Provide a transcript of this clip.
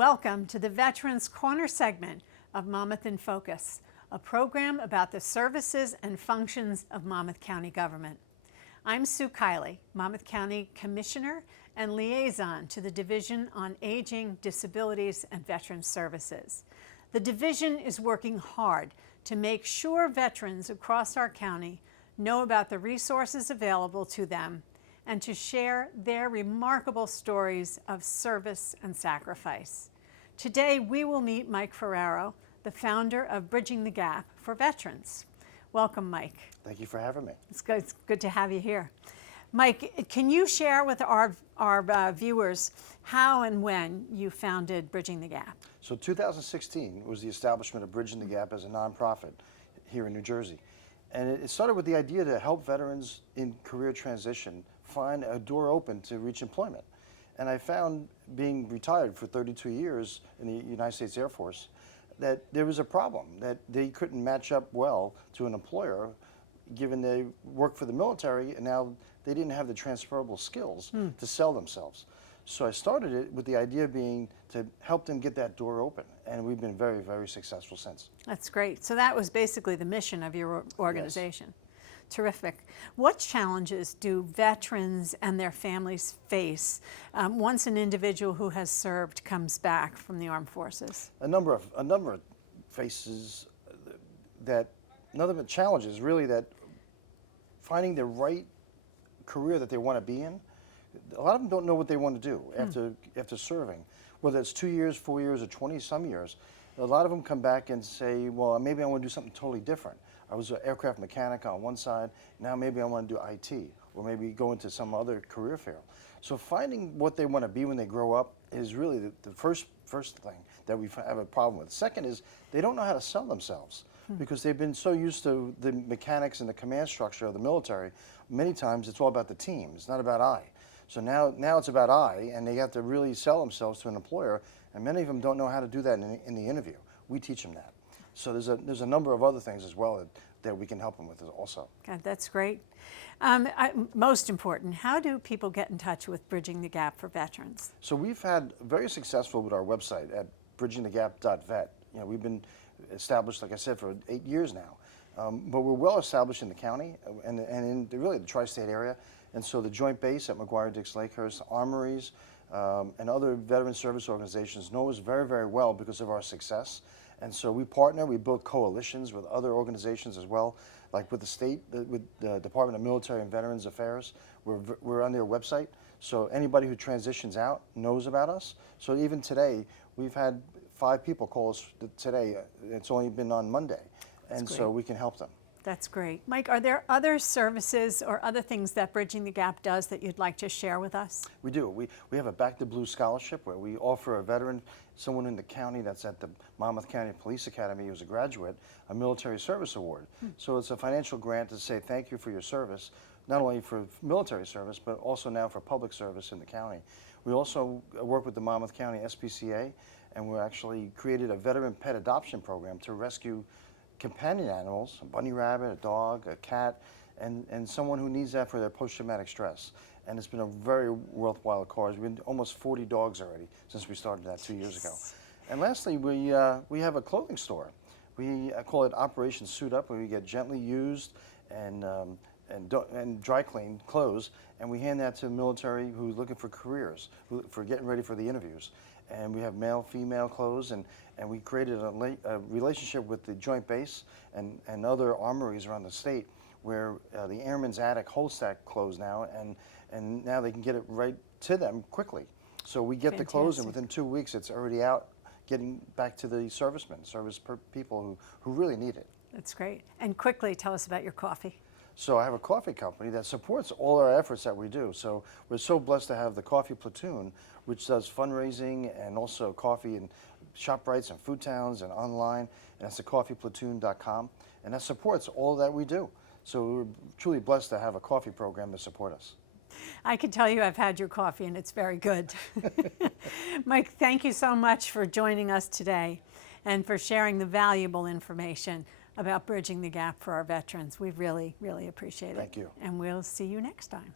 Welcome to the Veterans Corner segment of Monmouth in Focus, a program about the services and functions of Monmouth County government. I'm Sue Kiley, Monmouth County Commissioner and Liaison to the Division on Aging, Disabilities, and Veterans Services. The division is working hard to make sure veterans across our county know about the resources available to them and to share their remarkable stories of service and sacrifice. Today, we will meet Mike Ferraro, the founder of Bridging the Gap for Veterans. Welcome, Mike. Thank you for having me. It's good to have you here. Mike, can you share with our viewers how and when you founded Bridging the Gap? So 2016 was the establishment of Bridging the Gap as a nonprofit here in New Jersey. And it started with the idea to help veterans in career transition find a door open to reach employment. And I found, being retired for 32 years in the United States Air Force, that there was a problem, that they couldn't match up well to an employer given they worked for the military and now they didn't have the transferable skills to sell themselves. So I started it with the idea being to help them get that door open, and we've been very, very successful since. That's great. So that was basically the mission of your organization. Yes. Terrific. What challenges do veterans and their families face once an individual who has served comes back from the armed forces? A number of challenges really, that finding the right career that they want to be in. A lot of them don't know what they want to do after serving, whether it's 2 years, 4 years, or 20-some years. A lot of them come back and say, well, maybe I want to do something totally different. I was an aircraft mechanic on one side, now maybe I want to do IT, or maybe go into some other career field. So finding what they want to be when they grow up is really the first thing that we have a problem with. Second is they don't know how to sell themselves because they've been so used to the mechanics and the command structure of the military. Many times it's all about the team, it's not about I. So now it's about I, and they have to really sell themselves to an employer, and many of them don't know how to do that in the interview. We teach them that. So there's a number of other things as well that we can help them with also. God, that's great. Most important, how do people get in touch with Bridging the Gap for Veterans? So we've had very successful with our website at bridgingthegap.vet. You know, we've been established, like I said, for 8 years now. But we're well established in the county and in really the tri-state area. And so the Joint Base at McGuire-Dix Lakehurst, Armories, and other veteran service organizations know us very, very well because of our success. And so we partner, we build coalitions with other organizations as well, like with the state, with the Department of Military and Veterans Affairs. We're on their website, so anybody who transitions out knows about us. So even today, we've had 5 people call us today. It's only been on Monday. And so we can help them. That's great. Mike, are there other services or other things that Bridging the Gap does that you'd like to share with us? We do. We have a Back to Blue scholarship where we offer a veteran, someone in the county that's at the Monmouth County Police Academy who's a graduate, a military service award. So it's a financial grant to say thank you for your service, not only for military service, but also now for public service in the county. We also work with the Monmouth County SPCA, and we actually created a veteran pet adoption program to rescue companion animals, a bunny rabbit, a dog, a cat, and someone who needs that for their post-traumatic stress. And it's been a very worthwhile cause. We've been almost 40 dogs already since we started that 2 years ago. And lastly, we have a clothing store. We call it Operation Suit Up, where we get gently used and dry cleaned clothes, and we hand that to military who's looking for careers, for getting ready for the interviews. And we have male, female clothes, and we created a relationship with the Joint Base and other armories around the state where the Airman's Attic holds that clothes now, and now they can get it right to them quickly. So we get the clothes, and within 2 weeks it's already out, getting back to the servicemen, people who really need it. That's great. And quickly, tell us about your coffee. So I have a coffee company that supports all our efforts that we do. So we're so blessed to have the Coffee Platoon, which does fundraising and also coffee in ShopRites and Food Towns and online, and that's at coffeeplatoon.com, and that supports all that we do. So we're truly blessed to have a coffee program to support us. I can tell you I've had your coffee and it's very good. Mike, thank you so much for joining us today and for sharing the valuable information about Bridging the Gap for our veterans. We really, really appreciate it. Thank you. And we'll see you next time.